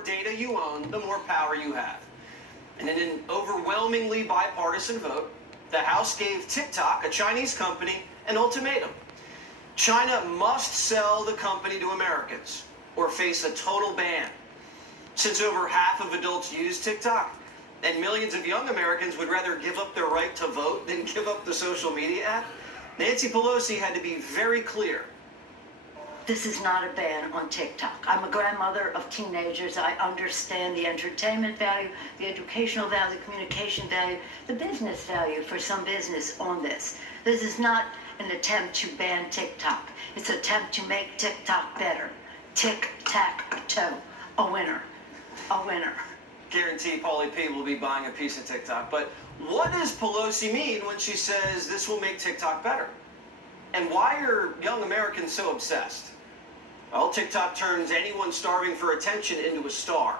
more data you own, the more power you have. And in an overwhelmingly bipartisan vote, the House gave TikTok, a Chinese company, an ultimatum. China must sell the company to Americans or face a total ban. Since over half of adults use TikTok, and millions of young Americans would rather give up their right to vote than give up the social media app, Nancy Pelosi had to be very clear. This is not a ban on TikTok. I'm a grandmother of teenagers. I understand the entertainment value, the educational value, the communication value, the business value for some business on this. This is not an attempt to ban TikTok. It's an attempt to make TikTok better. Tic-tac-toe. A winner. A winner. Guarantee Paulie P will be buying a piece of TikTok. But what does Pelosi mean when she says this will make TikTok better? And why are young Americans so obsessed? Well, TikTok turns anyone starving for attention into a star.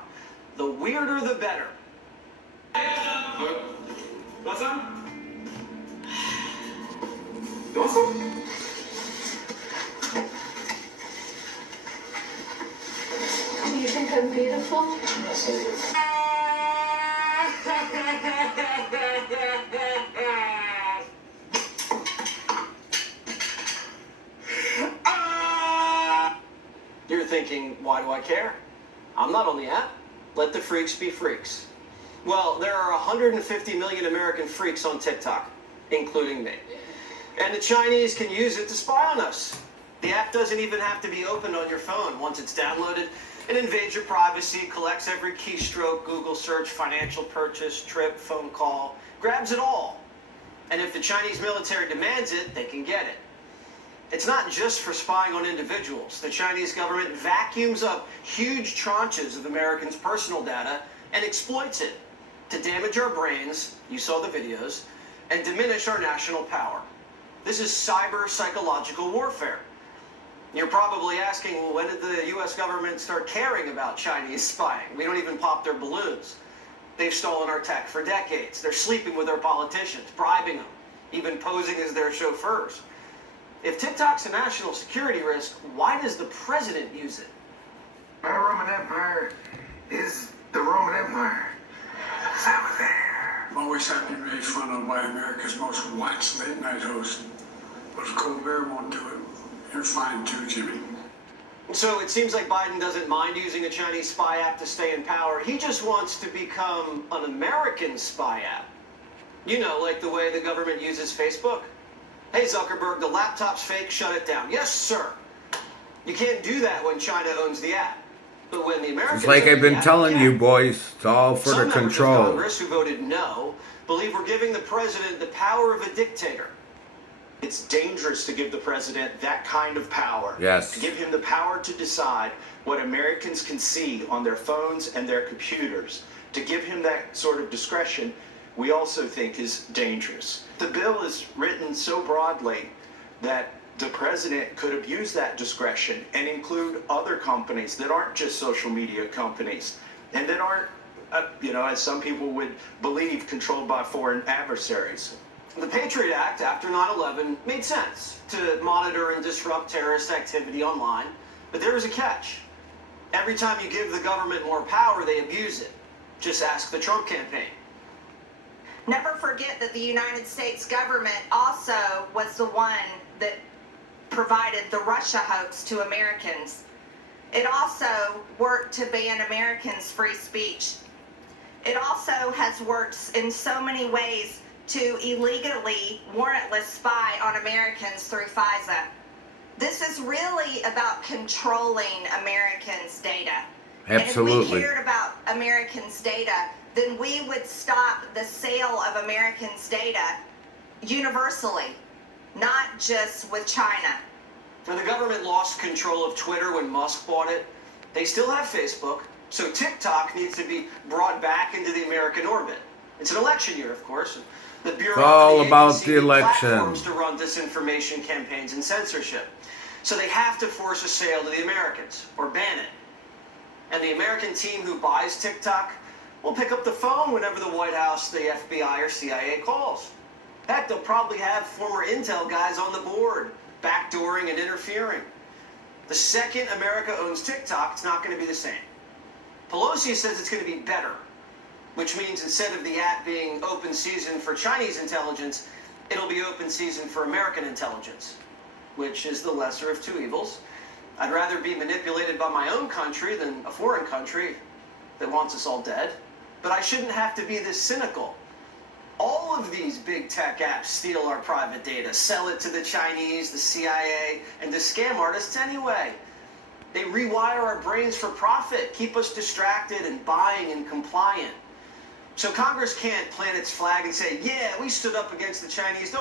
The weirder, the better. What's up? What's up? Do you think I'm beautiful? You're thinking, why do I care? I'm not on the app. Let the freaks be freaks. Well, there are 150 million American freaks on TikTok, including me. And the Chinese can use it to spy on us. The app doesn't even have to be opened on your phone. Once it's downloaded, it invades your privacy, collects every keystroke, Google search, financial purchase, trip, phone call, grabs it all. And if the Chinese military demands it, they can get it. It's not just for spying on individuals. The Chinese government vacuums up huge tranches of Americans' personal data and exploits it to damage our brains, you saw the videos, and diminish our national power. This is cyber psychological warfare. You're probably asking, well, when did the U.S. government start caring about Chinese spying? We don't even pop their balloons. They've stolen our tech for decades. They're sleeping with our politicians, bribing them, even posing as their chauffeurs. If TikTok's a national security risk, why does the president use it? Our Roman Empire is the Roman Empire. It's over there. I'm always happy to be made fun of by America's most watched late night host. But if Colbert won't do it, you're fine too, Jimmy. So it seems like Biden doesn't mind using a Chinese spy app to stay in power. He just wants to become an American spy app. You know, like the way the government uses Facebook. Hey, Zuckerberg, the laptop's fake, shut it down. Yes, sir. You can't do that when China owns the app. But when the Americans It's like I've been app, telling you boys, it's all for Some the members of control. Congress who voted no believe we're giving the president the power of a dictator. It's dangerous to give the president that kind of power. Yes. To give him the power to decide what Americans can see on their phones and their computers. To give him that sort of discretion, we also think is dangerous. The bill is written so broadly that the president could abuse that discretion and include other companies that aren't just social media companies and that aren't, as some people would believe, controlled by foreign adversaries. The Patriot Act after 9/11 made sense to monitor and disrupt terrorist activity online, but there was a catch. Every time you give the government more power, they abuse it. Just ask the Trump campaign. Never forget that the United States government also was the one that provided the Russia hoax to Americans. It also worked to ban Americans' free speech. It also has worked in so many ways to illegally, warrantless spy on Americans through FISA. This is really about controlling Americans' data. Absolutely. And if we cared about Americans' data, then we would stop the sale of Americans' data universally, not just with China. When the government lost control of Twitter when Musk bought it, they still have Facebook, so TikTok needs to be brought back into the American orbit. It's an election year, of course. The Bureau It's all and about agency the need election. platforms to run disinformation campaigns and censorship. So they have to force a sale to the Americans, or ban it. And the American team who buys TikTok will pick up the phone whenever the White House, the FBI, or CIA calls. Heck, they'll probably have former Intel guys on the board, backdooring and interfering. The second America owns TikTok, it's not going to be the same. Pelosi says it's going to be better, which means instead of the app being open season for Chinese intelligence, it'll be open season for American intelligence, which is the lesser of two evils. I'd rather be manipulated by my own country than a foreign country that wants us all dead. But I shouldn't have to be this cynical. All of these big tech apps steal our private data, sell it to the Chinese, the CIA, and to scam artists anyway. They rewire our brains for profit, keep us distracted and buying and compliant. So Congress can't plant its flag and say, yeah, we stood up against the Chinese. Don't